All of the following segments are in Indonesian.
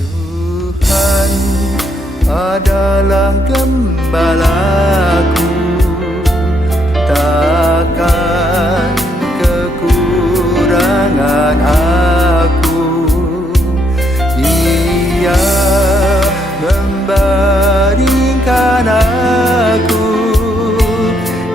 Tuhan adalah gembalaku, takkan kekurangan aku. Ia membaringkan aku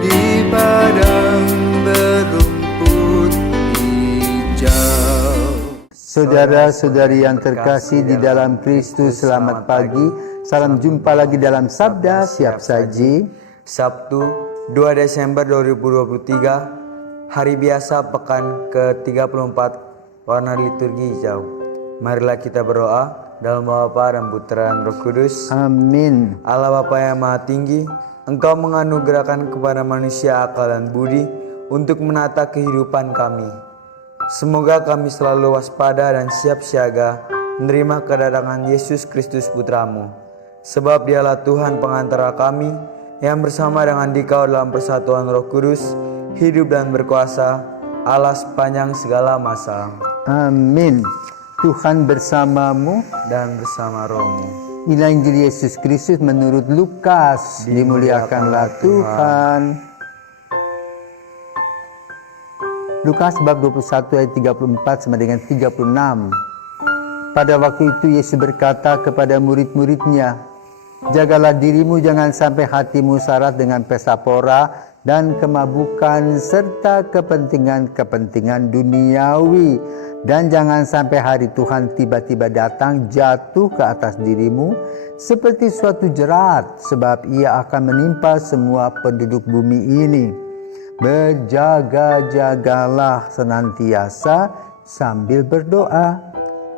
di padang berumput hijau. Saudara-saudari yang terkasih di dalam Kristus, selamat pagi. Salam jumpa lagi dalam Sabda Siap Saji. Sabtu 2 Desember 2023, hari biasa pekan ke-34 warna liturgi hijau. Marilah kita berdoa dalam nama Bapa dan Putra dan Roh Kudus. Amin. Allah Bapa yang Maha Tinggi, Engkau menganugerahkan kepada manusia akal dan budi untuk menata kehidupan kami. Semoga kami selalu waspada dan siap siaga menerima kedatangan Yesus Kristus Putra-Mu. Sebab Dialah Tuhan pengantara kami yang bersama dengan Dikau dalam persatuan Roh Kudus, hidup dan berkuasa Allah sepanjang segala masa. Amin. Tuhan bersamamu Dan bersama rohmu. Inilah Injil Yesus Kristus menurut Lukas. Dimuliakanlah Tuhan. Lukas bab 21 ayat 34 sampai dengan 36. Pada waktu itu Yesus berkata kepada murid-muridnya, "Jagalah dirimu, jangan sampai hatimu syarat dengan pesta pora dan kemabukan serta kepentingan-kepentingan duniawi. Dan jangan sampai hari Tuhan tiba-tiba datang jatuh ke atas dirimu seperti suatu jerat, sebab ia akan menimpa semua penduduk bumi ini. Berjaga-jagalah senantiasa sambil berdoa,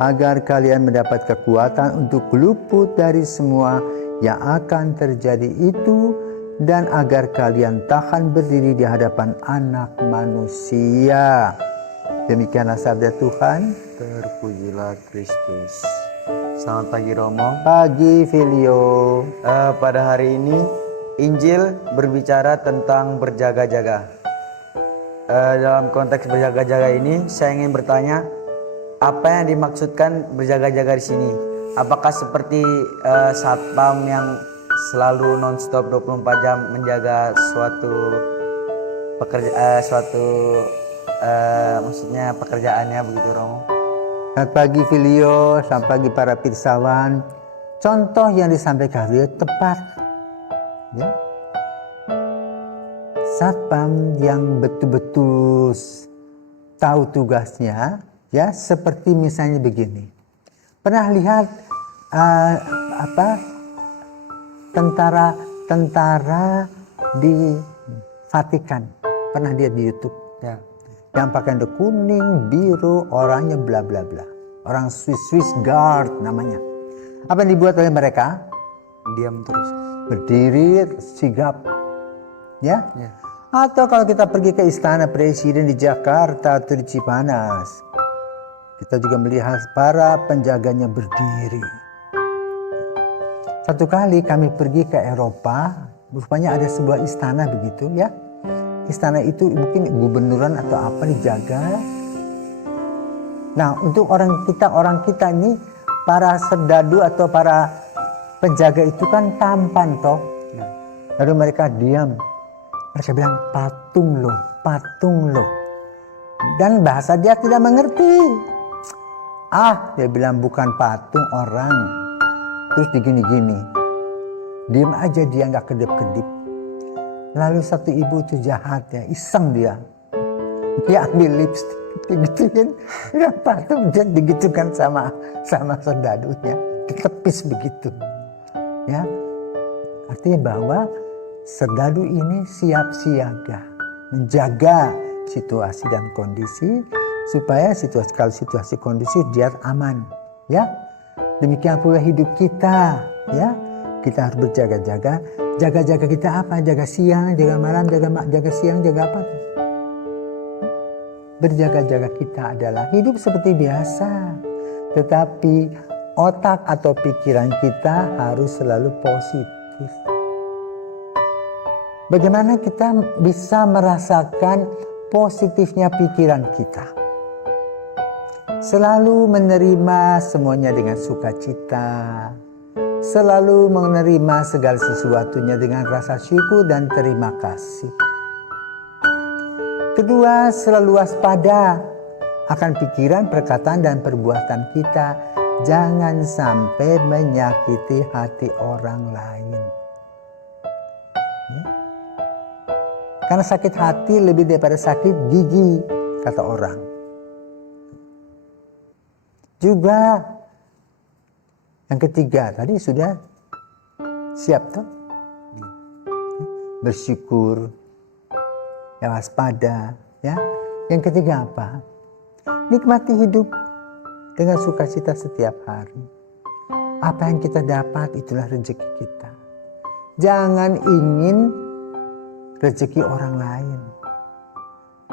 agar kalian mendapat kekuatan untuk luput dari semua yang akan terjadi itu, dan agar kalian tahan berdiri di hadapan Anak Manusia." Demikianlah sabda Tuhan. Terpujilah Kristus. Selamat pagi Romo. Pagi Filio. Pada hari ini Injil berbicara tentang berjaga-jaga. Dalam konteks berjaga-jaga ini, saya ingin bertanya, apa yang dimaksudkan berjaga-jaga di sini? Apakah seperti satpam yang selalu non-stop 24 jam menjaga suatu maksudnya pekerjaannya begitu, Romo? Selamat pagi Filio, selamat pagi para pirsawan. Contoh yang disampaikan Filio tepat. Ya. Satpam yang betul-betul tahu tugasnya, ya, seperti misalnya begini. Pernah lihat tentara di Vatikan? Pernah lihat di YouTube? Ya. Yang pakaian kuning, biru, oranye, bla bla bla. Orang Swiss Guard namanya. Apa yang dibuat oleh mereka? Diam terus. Berdiri, sigap. Ya? Ya. Atau kalau kita pergi ke Istana Presiden di Jakarta atau di Cipanas, kita juga melihat para penjaganya berdiri. Satu kali kami pergi ke Eropa, rupanya ada sebuah istana begitu, ya. Istana itu mungkin gubernuran atau apa dijaga. Nah, untuk orang kita ini, para serdadu atau para penjaga itu kan tampan toh. Lalu mereka diam. Mereka bilang patung loh. Dan bahasa dia tidak mengerti. Dia bilang bukan patung, orang. Terus digini-gini. Diam aja, dia nggak kedip-kedip. Lalu satu ibu itu jahat, ya, iseng dia. Dia ambil lipstik, digituin. Ya, patung dia digitukan sama serdadunya. Ditepis begitu. Ya. Artinya bahwa serdadu ini siap siaga, menjaga situasi dan kondisi supaya kalau situasi kondusif dia aman, ya. Demikian pula hidup kita, ya. Kita harus berjaga-jaga. Jaga-jaga kita apa? Jaga siang, jaga malam, jaga siang, jaga apa? Berjaga-jaga kita adalah hidup seperti biasa, tetapi otak atau pikiran kita harus selalu positif. Bagaimana kita bisa merasakan positifnya pikiran kita? Selalu menerima semuanya dengan sukacita. Selalu menerima segala sesuatunya dengan rasa syukur dan terima kasih. Kedua, selalu waspada akan pikiran, perkataan, dan perbuatan kita. Jangan sampai menyakiti hati orang lain. Ya. Karena sakit hati lebih daripada sakit gigi, kata orang. Juga yang ketiga, tadi sudah siap tuh. Bersyukur, ya waspada, ya. Yang ketiga apa? Nikmati hidup dengan sukacita setiap hari. Apa yang kita dapat itulah rezeki kita. Jangan ingin rezeki orang lain.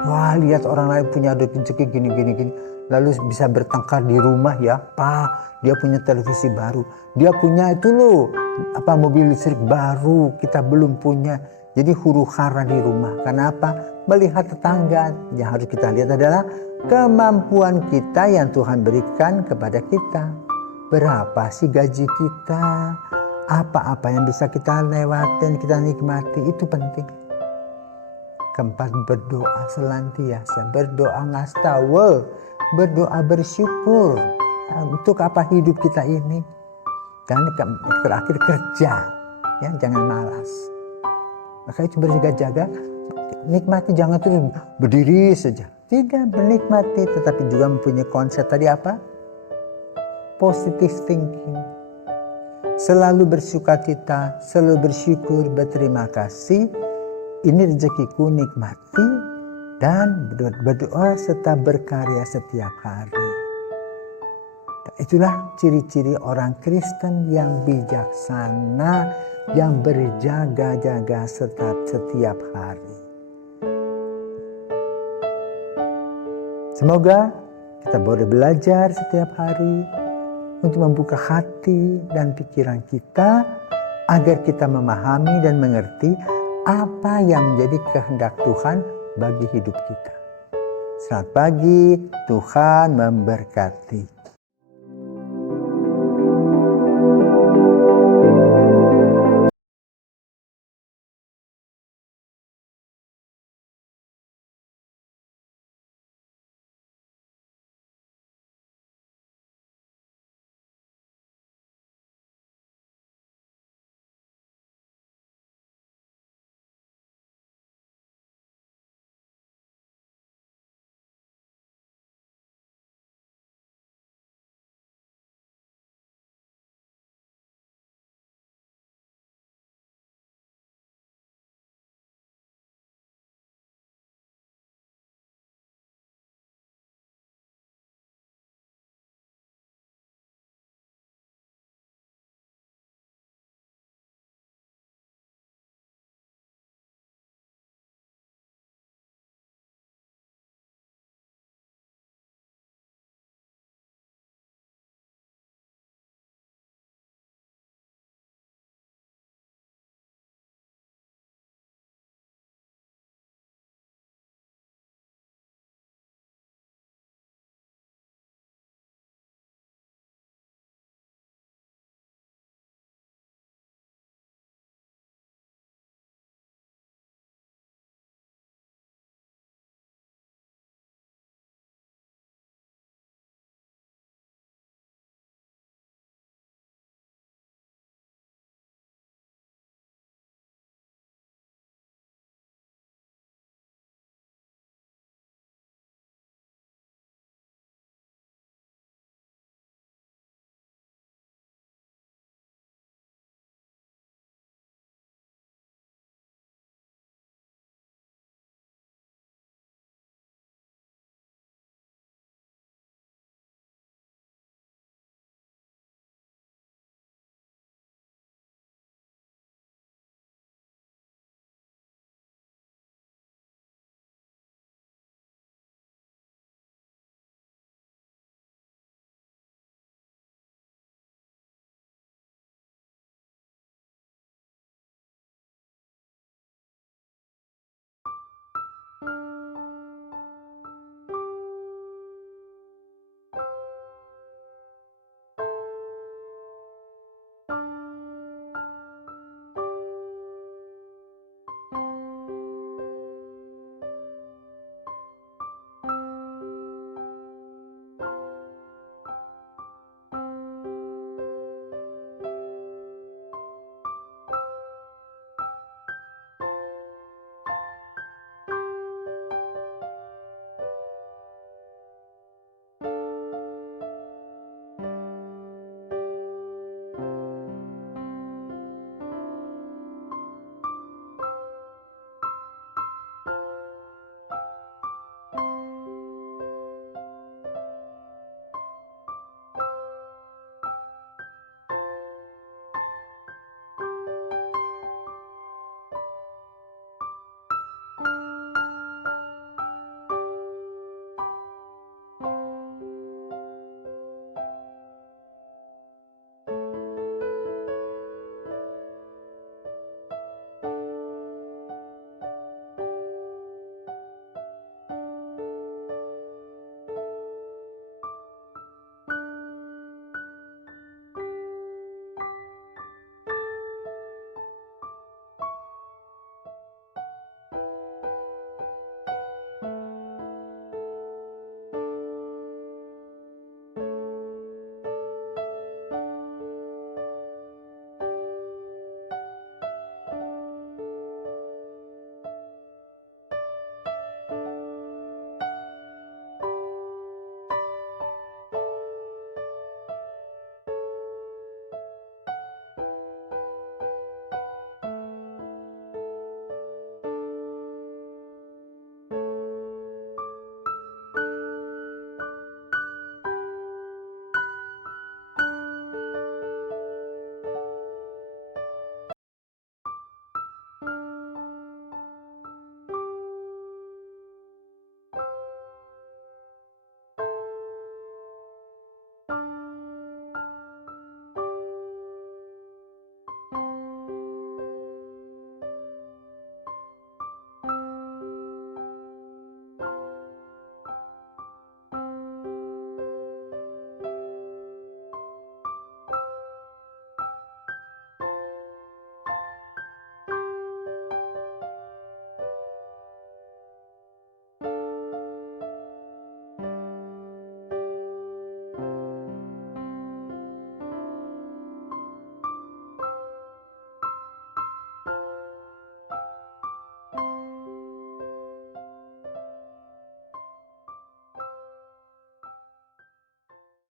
Wah, lihat orang lain punya rezeki gini. Lalu bisa bertengkar di rumah ya. Pak, dia punya televisi baru. Dia punya itu loh, mobil listrik baru. Kita belum punya. Jadi huru-hara di rumah. Karena apa? Melihat tetangga. Yang harus kita lihat adalah kemampuan kita yang Tuhan berikan kepada kita. Berapa sih gaji kita? Apa-apa yang bisa kita lewatin, kita nikmati. Itu penting. Keempat, berdoa senantiasa. Berdoa ngastawa. Berdoa bersyukur. Untuk apa hidup kita ini? Dan terakhir kerja. Ya, jangan malas. Maka itu berjaga-jaga. Nikmati, jangan terus berdiri saja. Tidak, menikmati, tetapi juga mempunyai konsep tadi apa? Positive thinking. Selalu bersukacita, selalu bersyukur, berterima kasih. Ini rezekiku, nikmati. Dan berdoa serta berkarya setiap hari. Itulah ciri-ciri orang Kristen yang bijaksana, yang berjaga-jaga setiap hari. Semoga kita boleh belajar setiap hari untuk membuka hati dan pikiran kita agar kita memahami dan mengerti apa yang menjadi kehendak Tuhan bagi hidup kita. Selamat pagi, Tuhan memberkati.